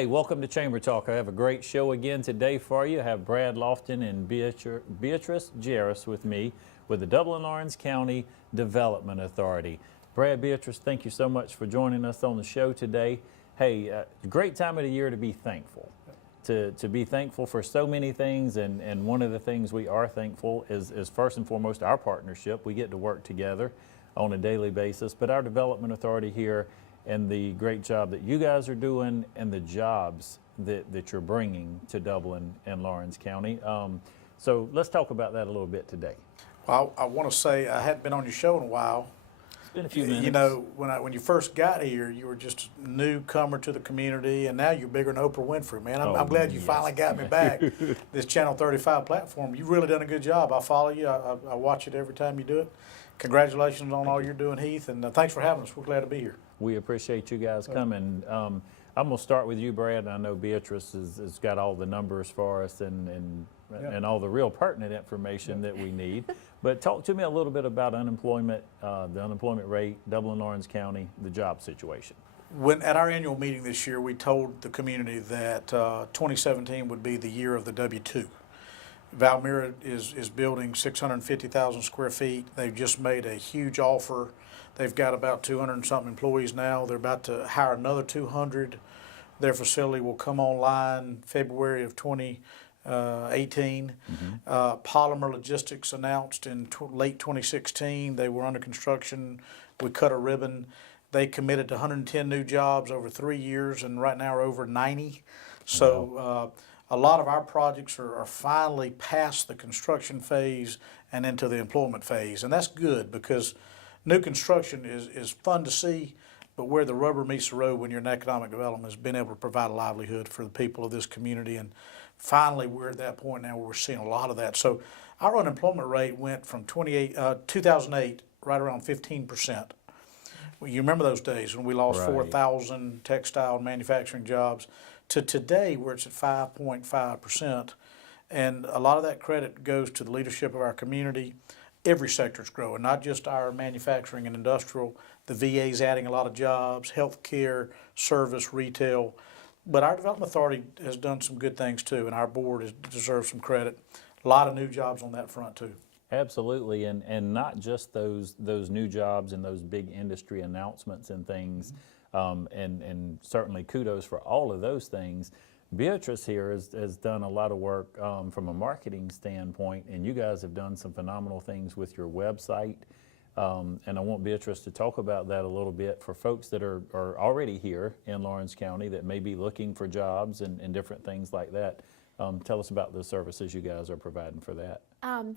Hey, welcome to Chamber Talk. I have a great show again today for you. I have Brad Lofton and Beatriz Lleras with me with the Dublin-Laurens County Development Authority. Brad, Beatriz, thank you so much for joining us on the show today. Hey, great time of the year to be thankful. To be thankful for so many things, and one of the things we are thankful is first and foremost our partnership. We get to work together on a daily basis, but our Development Authority here and the great job that you guys are doing and the jobs that you're bringing to Dublin and Laurens County. So let's talk about that a little bit today. Well, I want to say I hadn't been on your show in a while. It's been a few minutes. You know, when you first got here, you were just a newcomer to the community, and now you're bigger than Oprah Winfrey, man. I'm glad you finally got me back. This Channel 35 platform, you've really done a good job. I follow you. I watch it every time you do it. Congratulations on all you're doing, Heath, and thanks for having us. We're glad to be here. We appreciate you guys coming. I'm going to start with you, Brad. I know Beatriz has got all the numbers for us and all the real pertinent information that we need. But talk to me a little bit about unemployment, the unemployment rate, Dublin-Laurens County, the job situation. At our annual meeting this year, we told the community that 2017 would be the year of the W-2. Valmira is building 650,000 square feet. They've just made a huge offer. They've got about 200 and something employees now. They're about to hire another 200. Their facility will come online February of 2018. Polymer Logistics announced in late 2016. They were under construction. We cut a ribbon. They committed to 110 new jobs over 3 years, and right now are over 90. So a lot of our projects are finally past the construction phase and into the employment phase. And that's good, because new construction is fun to see, but where the rubber meets the road when you're in economic development is being able to provide a livelihood for the people of this community. And finally, we're at that point now where we're seeing a lot of that. So our unemployment rate went from 2008, right around 15%. Well, you remember those days when we lost 4,000 textile and manufacturing jobs, to today where it's at 5.5%. And a lot of that credit goes to the leadership of our community. Every sector is growing, not just our manufacturing and industrial. The VA is adding a lot of jobs, healthcare, service, retail. But our Development Authority has done some good things too, and our board deserves some credit. A lot of new jobs on that front too. Absolutely, and not just those new jobs and those big industry announcements and things, and certainly kudos for all of those things. Beatriz here has done a lot of work from a marketing standpoint, and you guys have done some phenomenal things with your website. And I want Beatriz to talk about that a little bit for folks that are already here in Laurens County that may be looking for jobs and different things like that. Tell us about the services you guys are providing for that.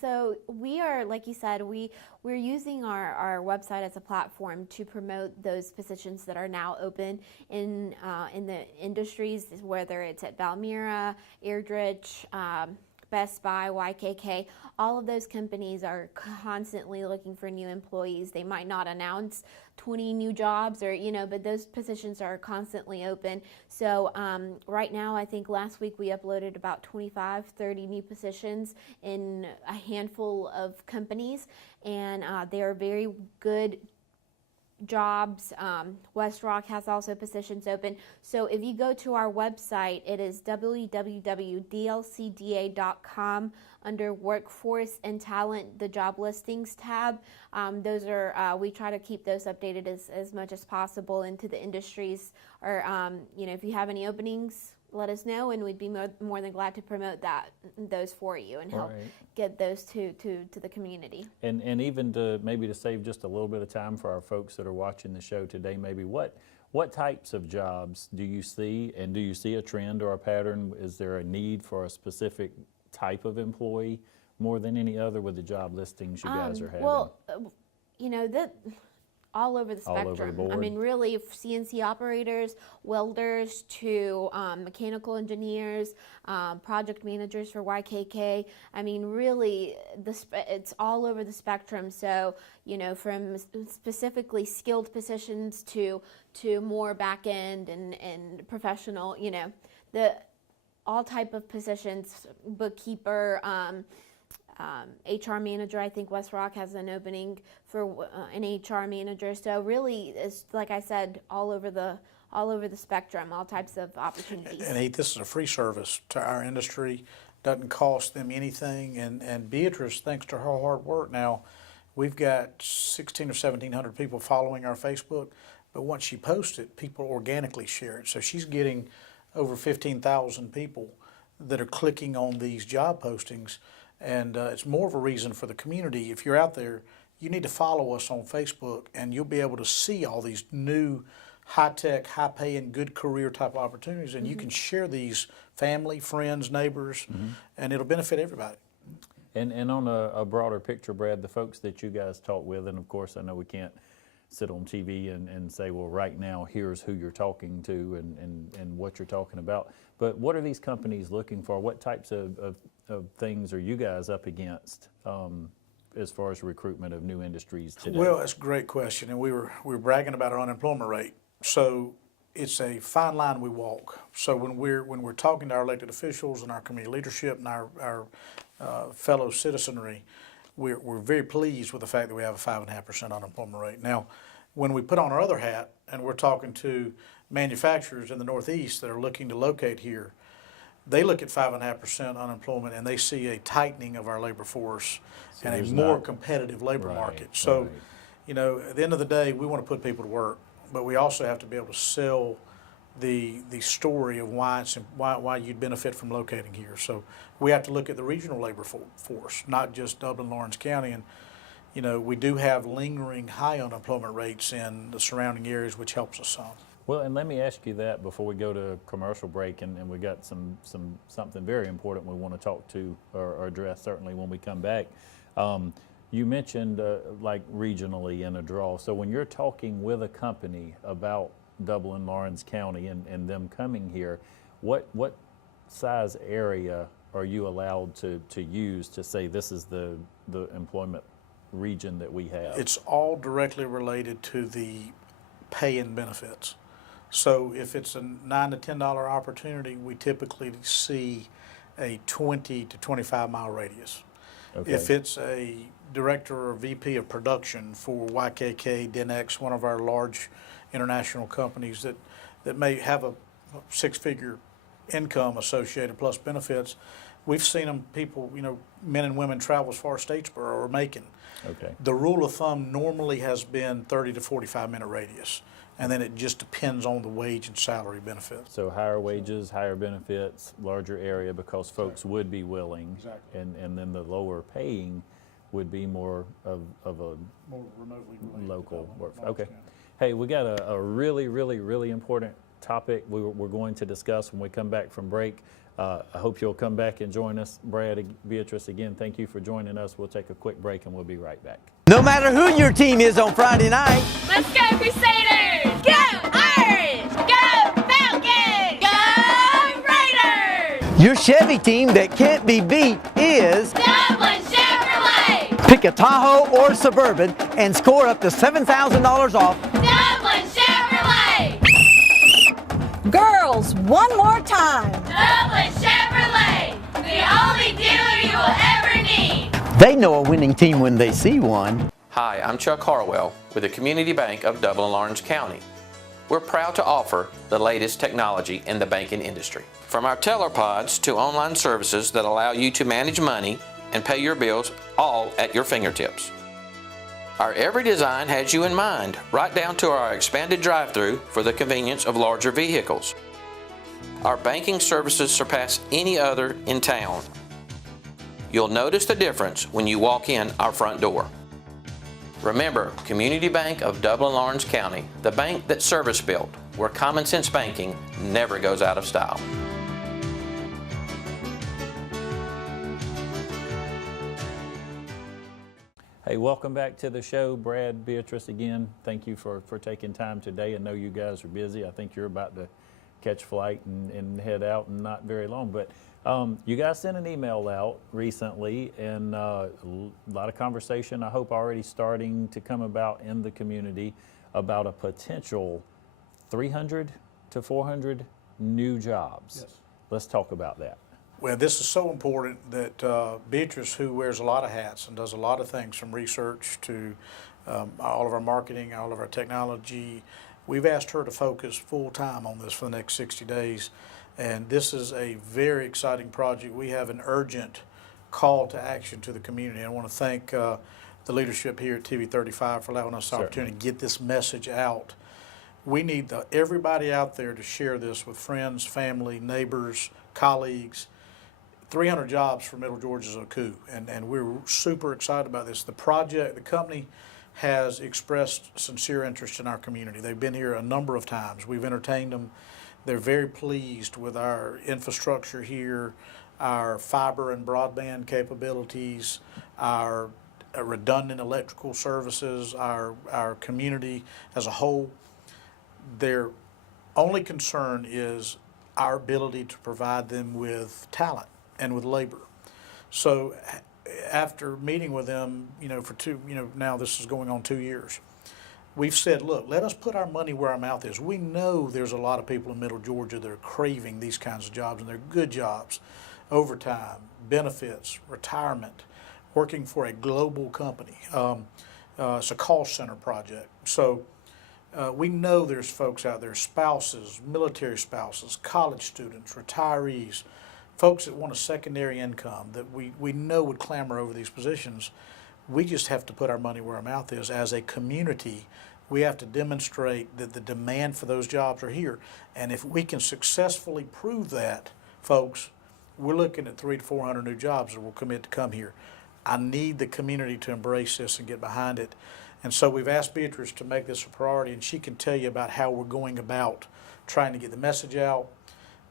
So we are, like you said, we're using our website as a platform to promote those positions that are now open in the industries, whether it's at Valmira, Airdrich, Best Buy, YKK. All of those companies are constantly looking for new employees. They might not announce 20 new jobs but those positions are constantly open. So right now, I think last week we uploaded about 25-30 new positions in a handful of companies, and they are very good jobs. West Rock has also positions open. So if you go to our website, it is www.dlcda.com. Under Workforce and Talent, the job listings tab. Those are, we try to keep those updated as much as possible into the industries, or if you have any openings, let us know, and we'd be more than glad to promote those for you and help get those to the community. And even to save just a little bit of time for our folks that are watching the show today, maybe what types of jobs do you see, and do you see a trend or a pattern? Is there a need for a specific type of employee more than any other with the job listings you guys are having? Well, all over the spectrum. All over the board. I mean, really, CNC operators, welders, to mechanical engineers, project managers for YKK. I mean, really, it's all over the spectrum. So, from specifically skilled positions to more back end and professional. All type of positions, bookkeeper, HR manager. I think West Rock has an opening for an HR manager. So really, it's like I said, all over the all over the spectrum, all types of opportunities. And Heath, this is a free service to our industry, doesn't cost them anything. And Beatrice, thanks to her hard work now, we've got 16 or 1,700 people following our Facebook. But once she posts it, people organically share it. So she's getting over 15,000 people that are clicking on these job postings. And it's more of a reason for the community. If you're out there, you need to follow us on Facebook, and you'll be able to see all these new high-tech, high-paying, good career type opportunities, and you can share these family, friends, neighbors, and it'll benefit everybody. And on a broader picture, Brad, the folks that you guys talk with, and of course I know we can't sit on TV and say, well, right now here's who you're talking to and what you're talking about, but what are these companies looking for? What types of things are you guys up against as far as recruitment of new industries today? Well, that's a great question, and we were bragging about our unemployment rate. So it's a fine line we walk. So when we're talking to our elected officials and our community leadership and our fellow citizenry, we're very pleased with the fact that we have a 5.5% unemployment rate. Now, when we put on our other hat and we're talking to manufacturers in the Northeast that are looking to locate here, they look at 5.5% unemployment and they see a tightening of our labor force and a more competitive labor market. So, you know, at the end of the day, we want to put people to work, but we also have to be able to sell the story of why you'd benefit from locating here. So we have to look at the regional labor force, not just Dublin-Laurens County. And you know, we do have lingering high unemployment rates in the surrounding areas, which helps us some. Well, and let me ask you that before we go to commercial break, and we got something very important we want to talk to or address certainly when we come back. You mentioned like regionally in a draw. So when you're talking with a company about Dublin-Laurens County and them coming here, what size area are you allowed to use to say this is the employment region that we have? It's all directly related to the pay and benefits. So if it's a $9 to $10 opportunity, we typically see a 20 to 25 mile radius. Okay. If it's a director or VP of production for YKK, Denex, one of our large international companies that may have a six-figure income associated plus benefits, we've seen them, people, you know, men and women travel as far as Statesboro or Macon. Okay. The rule of thumb normally has been 30 to 45-minute radius, and then it just depends on the wage and salary benefits. So higher wages, higher benefits, larger area because folks would be willing. Exactly. And then the lower paying would be more of a More remotely related local work. Laurens Okay. County. Hey, we got a really, really, really important topic we're going to discuss when we come back from break. I hope you'll come back and join us. Brad, Beatrice, again, thank you for joining us. We'll take a quick break and we'll be right back. No matter who your team is on Friday night, Let's go Crusaders! Go Irish! Go Falcons! Go Raiders! your Chevy team that can't be beat is Dublin Chevrolet! pick a Tahoe or Suburban and score up to $7,000 off. Dublin Chevrolet! Girls, one more time. Dublin Chevrolet! The only dealer you will ever need! They know a winning team when they see one. Hi, I'm Chuck Harwell with the Community Bank of Dublin-Laurens County. We're proud to offer the latest technology in the banking industry. From our teller pods to online services that allow you to manage money and pay your bills all at your fingertips. Our every design has you in mind, right down to our expanded drive-through for the convenience of larger vehicles. Our banking services surpass any other in town. You'll notice the difference when you walk in our front door. Remember, Community Bank of Dublin-Laurens County, the bank that's service-built, where common sense banking never goes out of style. Hey, welcome back to the show. Brad, Beatrice, again, thank you for taking time today. I know you guys are busy. I think you're about to catch flight and head out in not very long. But you guys sent an email out recently, and a lot of conversation, I hope, already starting to come about in the community about a potential 300 to 400 new jobs. Yes. Let's talk about that. Well, this is so important that Beatrice, who wears a lot of hats and does a lot of things from research to all of our marketing, all of our technology, We've asked her to focus full time on this for the next 60 days. And this is a very exciting project. We have an urgent call to action to the community. I want to thank the leadership here at TV 35 for allowing us the opportunity to get this message out. We need everybody out there to share this with friends, family, neighbors, colleagues. 300 jobs for Middle Georgia is a coup, and we're super excited about this. The company has expressed sincere interest in our community. They've been here a number of times. We've entertained them. They're very pleased with our infrastructure here, our fiber and broadband capabilities, our redundant electrical services, our community as a whole. Their only concern is our ability to provide them with talent and with labor. So after meeting with them, now this is going on 2 years, we've said, look, let us put our money where our mouth is. We know there's a lot of people in Middle Georgia that are craving these kinds of jobs, and they're good jobs. Overtime, benefits, retirement, working for a global company. It's a call center project. So we know there's folks out there, spouses, military spouses, college students, retirees, folks that want a secondary income that we know would clamor over these positions. We just have to put our money where our mouth is. As a community, we have to demonstrate that the demand for those jobs are here. And if we can successfully prove that, folks, we're looking at 300 to 400 new jobs that will commit to come here. I need the community to embrace this and get behind it. And so we've asked Beatrice to make this a priority, and she can tell you about how we're going about trying to get the message out,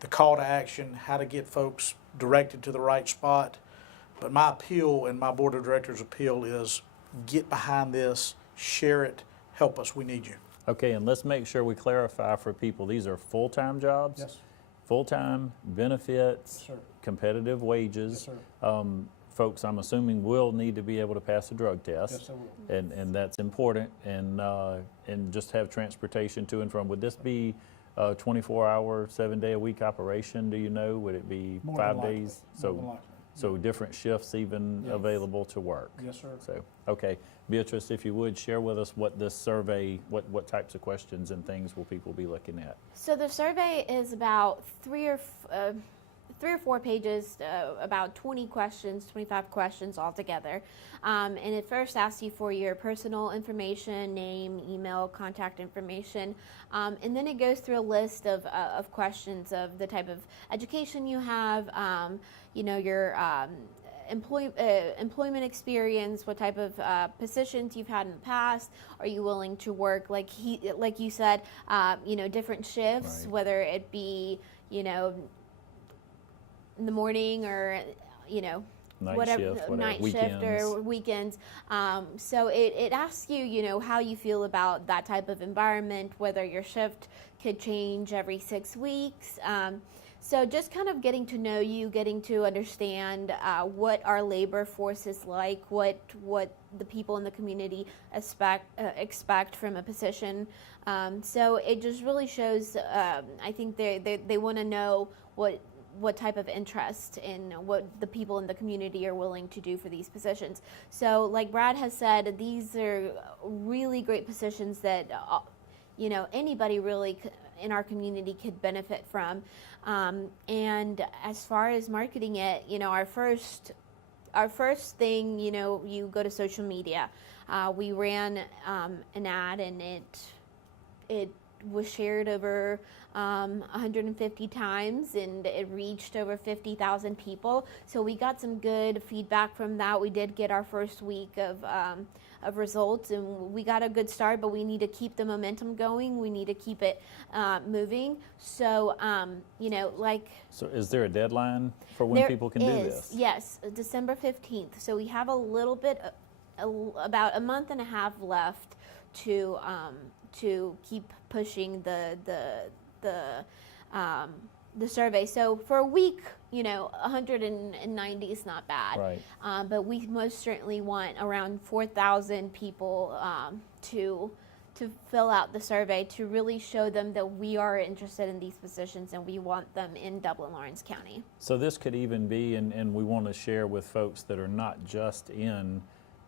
the call to action, how to get folks directed to the right spot. But my appeal and my board of directors' appeal is get behind this, share it, help us. We need you. Okay, and let's make sure we clarify for people, these are full-time jobs? Yes. Full-time, benefits, Sir. competitive wages. Yes, Folks, I'm assuming will need to be able to pass a drug test. Yes, they will. And that's important, and just have transportation to and from. Would this be a 24-hour, 7-day-a-week operation, do you know? Would it be More 5 than likely. days? More than likely. So different shifts even Yes. available to work? Yes, sir. So, okay. Beatrice, if you would, share with us what this survey, what types of questions and things will people be looking at? So the survey is about three or 4 pages, about 20 questions, 25 questions altogether. And it first asks you for your personal information, name, email, contact information. And then it goes through a list of questions of the type of education you have, your employment experience, what type of positions you've had in the past. Are you willing to work, like you said, different shifts, Right. whether it be, in the morning or Night whatever, shift, night weekends. shift or weekends. So it asks you, how you feel about that type of environment, whether your shift could change every 6 weeks. So just kind of getting to know you, getting to understand what our labor force is like, what the people in the community expect from a position. So it just really shows. I think they want to know what type of interest in what the people in the community are willing to do for these positions. So like Brad has said, these are really great positions that anybody really in our community could benefit from. And as far as marketing it, our first thing, you go to social media. We ran an ad, and it was shared over 150 times, and it reached over 50,000 people. So we got some good feedback from that. We did get our first week of results, and we got a good start, but we need to keep the momentum going. We need to keep it moving. So, So is there a deadline for when people can do this? Yes, December 15th. So we have a little bit, about a month and a half left to keep pushing the survey. So for a week, 190 is not bad. Right. But we most certainly want around 4,000 people to fill out the survey to really show them that we are interested in these positions and we want them in Dublin-Laurens County. So this could even be, and we want to share with folks that are not just in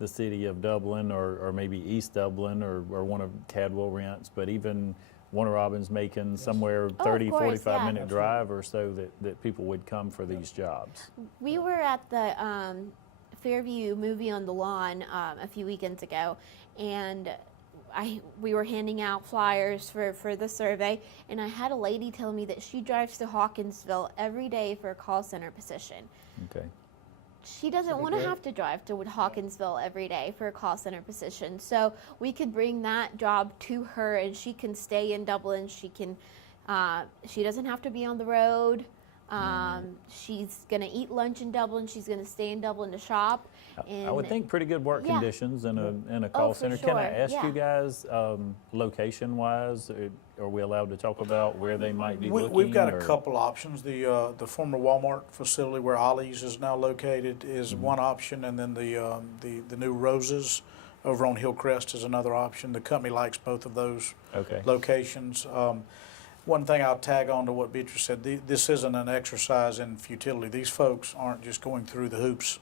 the city of Dublin or maybe East Dublin or one of Cadwell Rents, but even Warner Robins, Macon, somewhere Oh, 30, of course, 45 yeah. minute drive or so that people would come for these jobs. We were at the Fairview Movie on the Lawn a few weekends ago, and we were handing out flyers for the survey, and I had a lady tell me that she drives to Hawkinsville every day for a call center position. Okay. She doesn't want to have to drive to Hawkinsville every day for a call center position. So we could bring that job to her, and she can stay in Dublin. She doesn't have to be on the road. She's going to eat lunch in Dublin. She's going to stay in Dublin to shop. I would think pretty good work Yeah. conditions in a call for center. Can I sure, ask yeah. you guys, location-wise, are we allowed to talk about where they might be looking? We've got a or- couple options. The former Walmart facility where Ollie's is now located is one option, and then the new Roses over on Hillcrest is another option. The company likes both of those Okay. locations. One thing I'll tag on to what Beatrice said, this isn't an exercise in futility. These folks aren't just going through the hoops.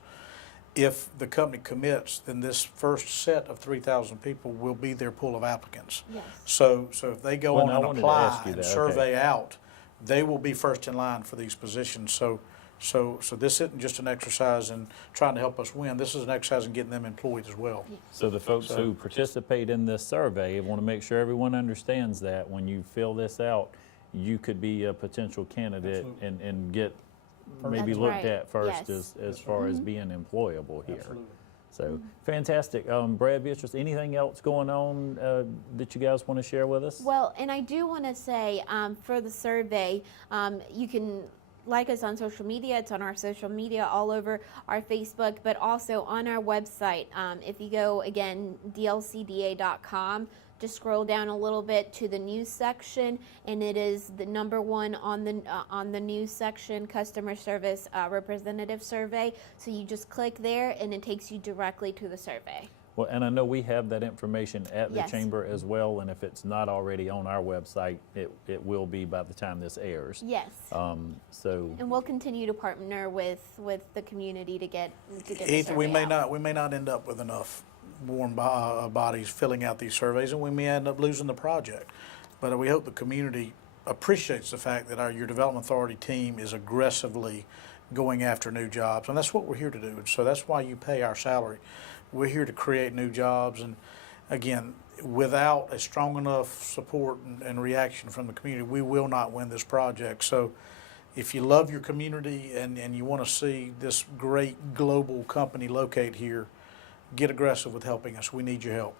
If the company commits, then this first set of 3,000 people will be their pool of applicants. Yes. So if they go Well, on now I and wanted to ask apply you and that, survey out, they will be first in line for these positions. So this isn't just an exercise in trying to help us win. This is an exercise in getting them employed as well. So the folks who participate in this survey, want to make sure everyone understands that when you fill this out, you could be a potential candidate and get maybe That's looked right. at first Yes. as far as being employable here. Absolutely. So fantastic. Brad, Beatrice, anything else going on that you guys want to share with us? Well, and I do want to say for the survey, you can like us on social media. It's on our social media all over our Facebook, but also on our website. If you go, again, DLCDA.com, just scroll down a little bit to the news section, and it is the #1 on the news section, customer service representative survey. So you just click there, and it takes you directly to the survey. Well, and I know we have that information at the Yes. chamber as well, and if it's not already on our website, it will be by the time this airs. Yes. So And we'll continue to partner with the community to get the Heath, we survey out. may not end up with enough warm bodies filling out these surveys, and we may end up losing the project. But we hope the community appreciates the fact that your Development Authority team is aggressively going after new jobs, and that's what we're here to do. And so that's why you pay our salary. We're here to create new jobs, and again, without a strong enough support and reaction from the community, we will not win this project. So if you love your community and you want to see this great global company locate here, get aggressive with helping us. We need your help.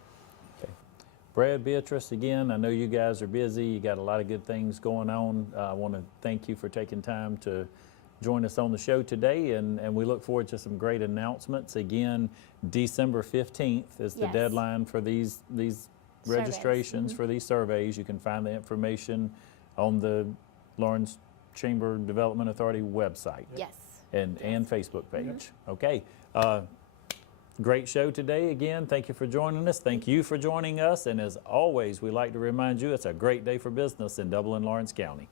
Brad, Beatrice, again, I know you guys are busy. You got a lot of good things going on. I want to thank you for taking time to join us on the show today, and we look forward to some great announcements. Again, December 15th is the Yes. deadline for these registrations for these surveys. You can find the information on the Lawrence Chamber Development Authority website Yes. and Facebook page. Okay. Great show today. Again, thank you for joining us. Thank you for joining us. And as always, we like to remind you it's a great day for business in Dublin-Laurens County.